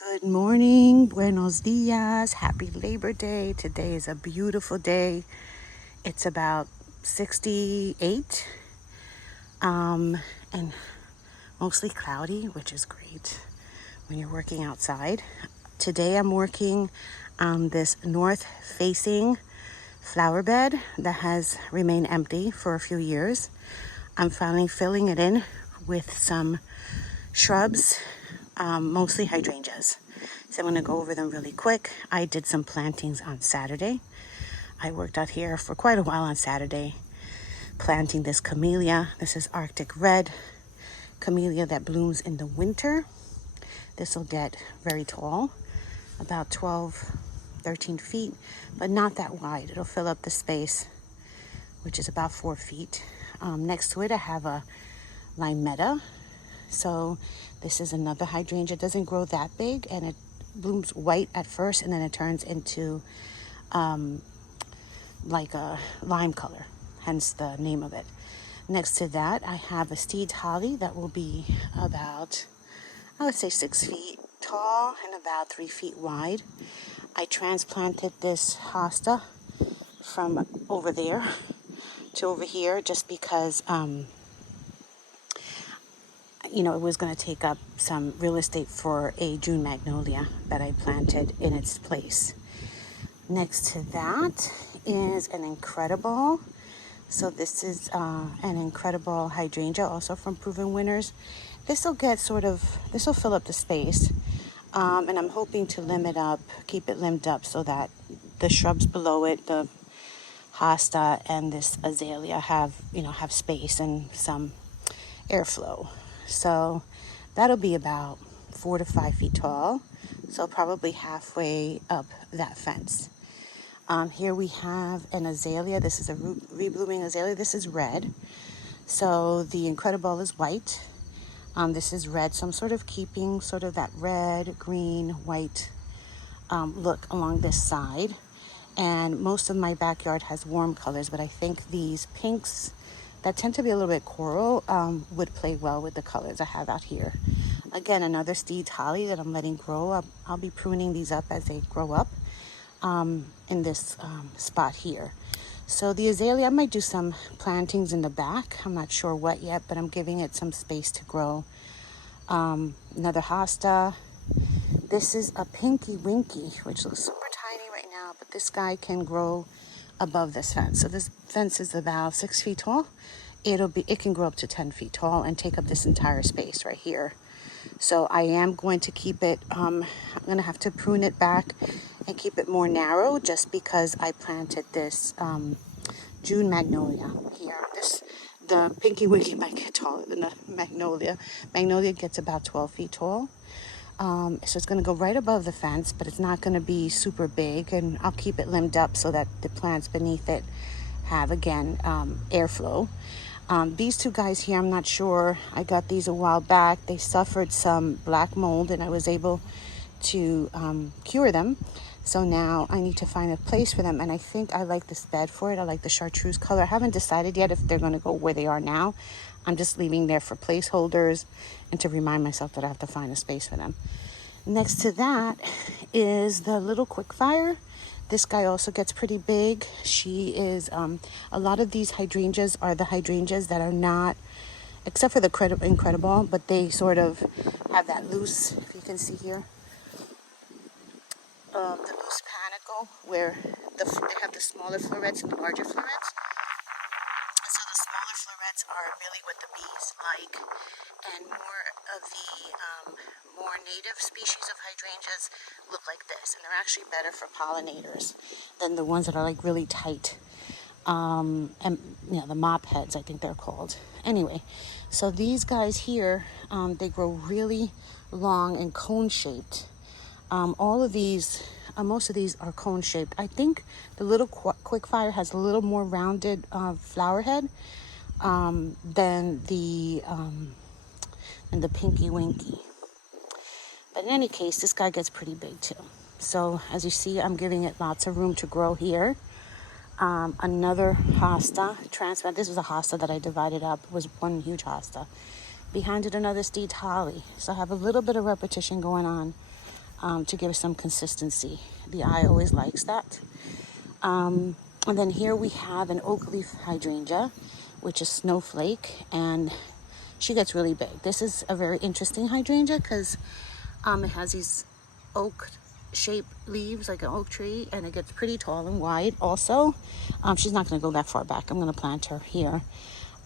Good morning, buenos dias, happy Labor Day. Today is a beautiful day. It's about 68 and mostly cloudy, which is great when you're working outside. Today I'm working on this north facing flower bed that has remained empty for a few years. I'm finally filling it in with some shrubs, mostly hydrangeas. So I'm going to go over them really quick. I did some plantings on Saturday. I worked out here for quite a while on Saturday, planting this camellia. This is Arctic Red camellia that blooms in the winter. This will get very tall, about 12, 13 feet, but not that wide. It'll fill up the space, which is about 4 feet. Next to it, I have a limetta. So this is another hydrangea. It doesn't grow that big, and it blooms white at first, and then it turns into like a lime color, hence the name of it. Next to that, I have a steed holly that will be about, I would say 6 feet tall and about 3 feet wide. I transplanted this hosta from over there to over here just because it was going to take up some real estate for a June magnolia that I planted in its place. Next to that is an incredible. So this is an incredible hydrangea, also from Proven Winners. This will fill up the space. And I'm hoping to keep it limbed up so that the shrubs below it, the hosta and this azalea have space and some airflow. So that'll be about 4 to 5 feet tall. So probably halfway up that fence. Here we have an azalea. This is a reblooming azalea. This is red. So the incredible is white. This is red. So I'm sort of keeping sort of that red, green, white look along this side. And most of my backyard has warm colors, but I think these pinks that tend to be a little bit coral would play well with the colors I have out here. Again, another steed holly that I'm letting grow. I'll be pruning these up as they grow up in this spot here. So the azalea, I might do some plantings in the back. I'm not sure what yet, but I'm giving it some space to grow. Another hosta. This is a Pinky Winky, which looks super tiny right now, but this guy can grow above this fence. So this fence is about 6 feet tall. It can grow up to 10 feet tall and take up this entire space right here. So I am going to keep it, I'm going to have to prune it back and keep it more narrow just because I planted this June magnolia here. The Pinky Winky might get taller than the magnolia. Magnolia gets about 12 feet tall. So it's going to go right above the fence, but it's not going to be super big, and I'll keep it limbed up so that the plants beneath it have, again, airflow. These two guys here, I'm not sure. I got these a while back. They suffered some black mold, and I was able to cure them. So now I need to find a place for them, and I think I like this bed for it. I like the chartreuse color. I haven't decided yet if they're going to go where they are now. I'm just leaving there for placeholders and to remind myself that I have to find a space for them. Next to that is the little Quickfire. This guy also gets pretty big. She is, a lot of these hydrangeas are the hydrangeas that are not, except for the incredible, but they sort of have that loose, if you can see here, the loose panicle where they have the smaller florets and the larger florets. So the smaller florets are really what the bees like, and more of the more native species of hydrangeas look like this, and they're actually better for pollinators than the ones that are like really tight. And the mop heads, I think they're called. Anyway, so these guys here, they grow really long and cone shaped. All of these, most of these are cone shaped. I think the little Quickfire has a little more rounded flower head than the Pinky Winky. But in any case, this guy gets pretty big too. So as you see, I'm giving it lots of room to grow here. Another hosta transplant. This was a hosta that I divided up. It was one huge hosta. Behind it, another steed holly. So I have a little bit of repetition going on. to give some consistency. The eye always likes that. And then here we have an oak leaf hydrangea, which is Snowflake, and she gets really big. This is a very interesting hydrangea because it has these oak shaped leaves like an oak tree, and it gets pretty tall and wide also. She's not going to go that far back. I'm going to plant her here.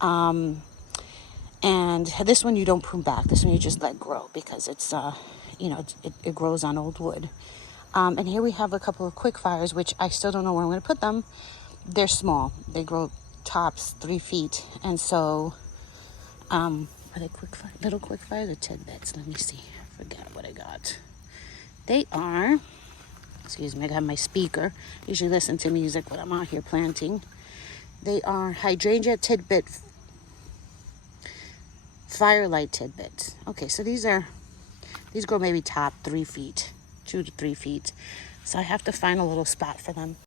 And this one you don't prune back. This one you just let grow because it's, it grows on old wood. And here we have a couple of quickfires, which I still don't know where I'm going to put them. They're small. They grow tops 3 feet. And so, are they little quickfires or tidbits? Let me see. I forgot what I got. They are, excuse me, I got my speaker. Usually listen to music when I'm out here planting. They are hydrangea tidbit, firelight tidbits. Okay, so these grow maybe top 3 feet, 2 to 3 feet. So I have to find a little spot for them.